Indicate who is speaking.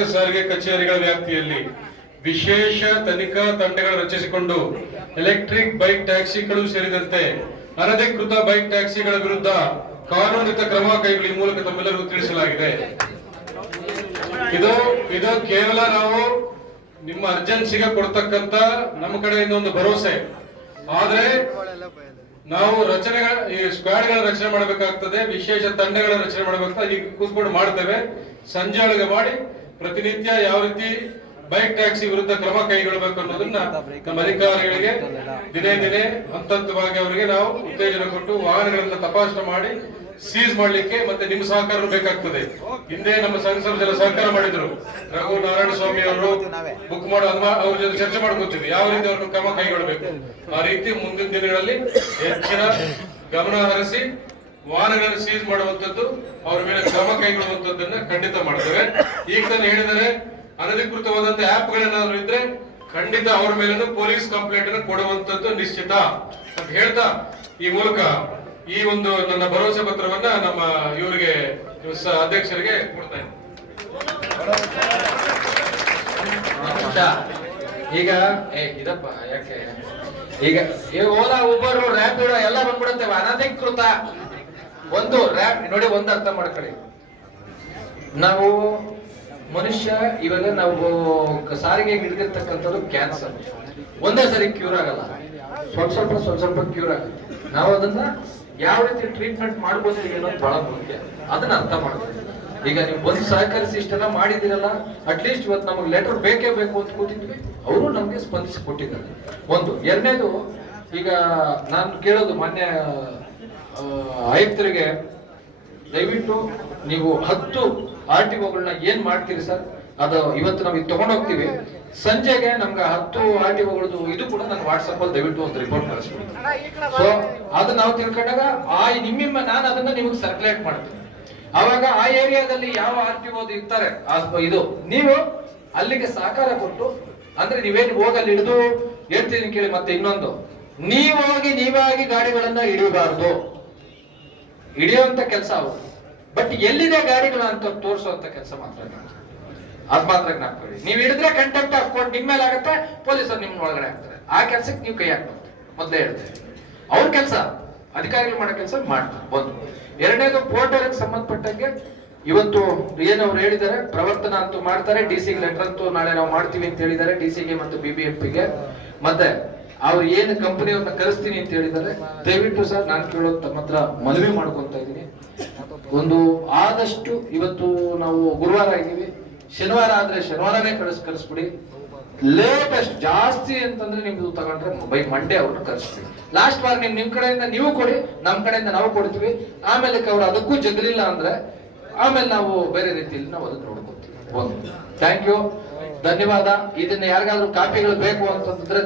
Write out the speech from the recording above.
Speaker 1: ಸಾರಿಗೆ ಕಚೇರಿಗಳ ವ್ಯಾಪ್ತಿಯಲ್ಲಿ ವಿಶೇಷ ತನಿಖಾ ತಂಡಗಳು ರಚಿಸಿಕೊಂಡು ಎಲೆಕ್ಟ್ರಿಕ್ ಬೈಕ್ ಟ್ಯಾಕ್ಸಿಗಳು ಸೇರಿದಂತೆ ಅನಧಿಕೃತ ಬೈಕ್ ಟ್ಯಾಕ್ಸಿಗಳ ವಿರುದ್ಧ ಕಾನೂನಿತ ಕ್ರಮ ಕೈಗೊಳ್ಳಿ ಮೂಲಕ ತಮ್ಮೆಲ್ಲರಿಗೂ ತಿಳಿಸಲಾಗಿದೆ. ಇದು ಇದು ಕೇವಲ ನಾವು ನಿಮ್ಮ ಅರ್ಜೆನ್ಸಿಗೆ ಕೊಡ್ತಕ್ಕಂತ ನಮ್ಮ ಕಡೆಯಿಂದ ಒಂದು ಭರವಸೆ. ಆದ್ರೆ ನಾವು ರಚನೆಗಳ, ಈ ಸ್ಕ್ವಾಡ್ಗಳ ರಚನೆ ಮಾಡಬೇಕಾಗ್ತದೆ, ವಿಶೇಷ ತಂಡಗಳ ರಚನೆ ಮಾಡಬೇಕಾಗ್ತದೆ ಈಗ ಕೂತ್ಕೊಂಡು ಮಾಡ್ತೇವೆ. ಸಂಜೆ ಒಳಗೆ ಮಾಡಿ ಪ್ರತಿನಿತ್ಯ ಯಾವ ರೀತಿ ಬೈಕ್ ಟ್ಯಾಕ್ಸಿ ವಿರುದ್ಧ ಕ್ರಮ ಕೈಗೊಳ್ಳಬೇಕು ಅನ್ನೋದನ್ನ ನಮ್ಮ ಅಧಿಕಾರಿಗಳಿಗೆ ದಿನೇ ದಿನೇ ಹಂತ ಹಂತವಾಗಿ ಅವರಿಗೆ ನಾವು ಉತ್ತೇಜನ ಕೊಟ್ಟು ವಾಹನಗಳನ್ನ ತಪಾಸಣೆ ಮಾಡಿ ಸೀಸ್ ಮಾಡ್ಲಿಕ್ಕೆ ಮತ್ತೆ ನಿಮ್ಮ ಸಹಕಾರ ಬೇಕಾಗ್ತದೆ. ಹಿಂದೆ ನಮ್ಮ ಸಂಘ ಸಹಕಾರ ಮಾಡಿದ್ರು. ರಘು ನಾರಾಯಣ ಸ್ವಾಮಿ ಅವರು ಬುಕ್ ಮಾಡೋ ಅವ್ರ ಜೊತೆ ಚರ್ಚೆ ಮಾಡ್ಕೊತೀವಿ. ಯಾವ ರೀತಿ ಅವ್ರನ್ನ ಕ್ರಮ ಕೈಗೊಳ್ಳಬೇಕು? ಆ ರೀತಿ ಮುಂದಿನ ದಿನಗಳಲ್ಲಿ ಹೆಚ್ಚಿನ ಗಮನ ಹರಿಸಿ ವಾಹನಗಳನ್ನು ಸೀಸ್ ಮಾಡುವಂತದ್ದು ಅವರ ಮೇಲೆ ಕ್ರಮ ಕೈಗೊಳ್ಳುವಂತದ್ದನ್ನ ಖಂಡಿತ ಮಾಡ್ತೇವೆ ಈಗ ತಾನು ಹೇಳಿದರೆ, ಅನಧಿಕೃತವಾದಂತ ಆಪ್ಗಳೇನಾದ್ರು ಇದ್ರೆ ಖಂಡಿತ ಅವರ ಮೇಲೂ ಪೊಲೀಸ್ ಕಂಪ್ಲೇಂಟ್ ಅನ್ನು ಕೊಡುವಂತದ್ದು ನಿಶ್ಚಿತ ಅಂತ ಹೇಳ್ತಾ, ಈ ಮೂಲಕ ಈ ಒಂದು ನನ್ನ ಭರವಸೆ ಪತ್ರವನ್ನ ನಮ್ಮ ಇವರಿಗೆ ಅಧ್ಯಕ್ಷರಿಗೆ ಕೊಡ್ತಾ
Speaker 2: ಈಗ, ಏ, ಇದಪ್ಪ, ಯಾಕೆ? ಈಗ ಓಲಾ, ಉಬರ್, ರ್ಯಾಪಿಡೋ ಎಲ್ಲ ಬಂದ್ಬಿಡುತ್ತೇವೆ ಅನಧಿಕೃತ. ಒಂದು ರ್ಯಾಪ್ ನೋಡಿ ಒಂದು ಅರ್ಥ ಮಾಡ್ಕೊಳ್ಳಿ. ನಾವು ಮನುಷ್ಯ, ಇವಾಗ ನಾವು ಸಾರಿಗೆ ಹಿಡಿದಿರ್ತಕ್ಕಂಥದ್ದು ಕ್ಯಾನ್ಸರ್ ಒಂದೇ ಸರಿ ಕ್ಯೂರ್ ಆಗಲ್ಲ. ಸ್ವಲ್ಪ ಸ್ವಲ್ಪ ಸ್ವಲ್ಪ ಸ್ವಲ್ಪ ಕ್ಯೂರ್ ಆಗುತ್ತೆ. ನಾವು ಅದನ್ನ ಯಾವ ರೀತಿ ಟ್ರೀಟ್ಮೆಂಟ್ ಮಾಡ್ಬೋದು ಅನ್ನೋದು ಬಹಳ ಮುಖ್ಯ. ಅದನ್ನ ಅರ್ಥ ಮಾಡ್ಬೋದು ಈಗ ನೀವು ಬಂದು ಸಹಕರಿಸಿ ಇಷ್ಟೆಲ್ಲ ಮಾಡಿದಿರಲ್ಲ ಅಟ್ಲೀಸ್ಟ್ ಇವತ್ತು ನಮಗೆ ಲೆಟರ್ ಬೇಕೇ ಬೇಕು ಅಂತ ಕೂತಿದ್ವಿ. ಅವರು ನಮಗೆ ಸ್ಪಂದಿಸಿ ಕೊಟ್ಟಿದ್ದಾರೆ. ಒಂದು. ಎರಡನೇದು, ಈಗ ನಾನು ಕೇಳೋದು ಮಾನ್ಯ ಆಯುಕ್ತರಿಗೆ ದಯವಿಟ್ಟು ನೀವು ಹತ್ತು ಆರ್ ಟಿ ಒಗಳನ್ನ ಏನ್ ಮಾಡ್ತೀರಿ ಸರ್? ಅದು ಇವತ್ತು ನಾವು ಇದು ತಗೊಂಡೋಗ್ತೀವಿ ಸಂಜೆಗೆ ನಮ್ಗೆ ಹತ್ತು ಆರ್ ಟಿ ಒಗಳದ್ದು ಇದು ಕೂಡ ನನ್ಗೆ ವಾಟ್ಸಪ್ ಅಲ್ಲಿ ದಯವಿಟ್ಟು ಒಂದು ರಿಪೋರ್ಟ್ ಕಳಿಸ್ಬಿಡಿ ಸೊ ಅದು ನಾವು ತಿಳ್ಕೊಂಡಾಗ ಆ ನಿಮ್ಮಿಮ್ಮ ನಾನು ಅದನ್ನ ನಿಮಗೆ ಸರ್ಕ್ಯುಲೇಟ್ ಮಾಡ್ತೀನಿ. ಅವಾಗ ಆ ಏರಿಯಾದಲ್ಲಿ ಯಾವ ಆರ್ ಟಿ ಓದು ಇರ್ತಾರೆ ಇದು. ನೀವು ಅಲ್ಲಿಗೆ ಸಹಕಾರ ಕೊಟ್ಟು, ಅಂದ್ರೆ ನೀವೇನು ಹೋಗಲ್ಲಿ ಹಿಡಿದು ಹೇಳ್ತೀನಿ ಕೇಳಿ ಮತ್ತೆ ಇನ್ನೊಂದು. ನೀವಾಗಿ ನೀವಾಗಿ ಗಾಡಿಗಳನ್ನ ಹಿಡಿಯಬಾರ್ದು. ಹಿಡಿಯುವಂತ ಕೆಲಸ ಅವು ಬಟ್ ಎಲ್ಲಿದೆ ಗಾಡಿಗಳು ಅಂತ ತೋರಿಸುವಂತ ಕೆಲಸ ಮಾತ್ರ. ಅದ್. ಮಾತ್ರ ಜ್ಞಾಪಕಡಿ ನೀವು ಹಿಡಿದ್ರೆ ಕಂಟೆಂಟ್ ಹಾಕೊಂಡು ನಿಮ್ಮ ಮೇಲೆ ಆಗುತ್ತೆ, ಪೊಲೀಸರು ನಿಮ್ಮ ಒಳಗಡೆ ಆಗ್ತಾರೆ ಆ ಕೆಲ್ಸಕ್ಕೆ ನೀವು ಕೈ ಹಾಕ್ಬೋದು ಮೊದಲೇ ಹೇಳ್ತೇವೆ ಅವ್ರ ಕೆಲಸ, ಅಧಿಕಾರಿಗಳು ಮಾಡೋ ಕೆಲಸ ಮಾಡ್ತಾರೆ. ಒಂದು. ಎರಡನೇದು ಪೋರ್ಟಲ್ಗೆ ಸಂಬಂಧಪಟ್ಟಂಗೆ ಇವತ್ತು ಏನು ಅವ್ರು ಹೇಳಿದ್ದಾರೆ, ಪ್ರವರ್ತನ ಅಂತೂ ಮಾಡ್ತಾರೆ ಡಿ ಸಿ ಲೆಟರ್ ಅಂತೂ ನಾಳೆ ನಾವು ಮಾಡ್ತೀವಿ ಅಂತ ಹೇಳಿದ್ದಾರೆ. ಡಿ ಸಿಗೆ ಮತ್ತು ಬಿ ಬಿ ಮತ್ತೆ ಅವ್ರು ಏನು ಕಂಪನಿಯವ್ರನ್ನ ಕರೆಸ್ತೀನಿ ಅಂತ ಹೇಳಿದ್ದಾರೆ, ದಯವಿಟ್ಟು ಸರ್, ನಾನು ಕೇಳೋದು ತಮ್ಮ ಹತ್ರ ಮನವಿ ಮಾಡ್ಕೊತ ಇದ್ದೀನಿ. ಒಂದು ಆದಷ್ಟು ಇವತ್ತು ನಾವು ಗುರುವಾರ ಇದೀವಿ ಶನಿವಾರ ಆದ್ರೆ ಶನಿವಾರನೇ ಕಳಿಸ್ ಕಳಿಸ್ಬಿಡಿ ಲೇಟೆಸ್ಟ್ ಜಾಸ್ತಿ ಅಂತಂದ್ರೆ ನಿಮ್ದು ತಗೊಂಡ್ರೆ ಬೈ ಮಂಡೇ ಅವ್ರನ್ನ ಕಳಿಸ್ಬಿಡಿ ಲಾಸ್ಟ್ ವಾರ ನಿಮ್ ನಿಮ್ ಕಡೆಯಿಂದ ನೀವು ಕೊಡಿ, ನಮ್ ಕಡೆಯಿಂದ ನಾವು ಕೊಡ್ತೀವಿ. ಆಮೇಲೆ ಅವ್ರು ಅದಕ್ಕೂ ಜಗಲಿಲ್ಲ ಅಂದ್ರೆ ಆಮೇಲೆ ನಾವು ಬೇರೆ ರೀತಿಯಲ್ಲಿ ನಾವು ಅದನ್ನ ನೋಡ್ಕೊತೀವಿ. ಒಂದು. ಥ್ಯಾಂಕ್ ಯು ಧನ್ಯವಾದ. ಇದನ್ನ ಯಾರಿಗಾದ್ರೂ ಕಾಪಿಗಳು ಬೇಕು ಅಂತಂದ್ರೆ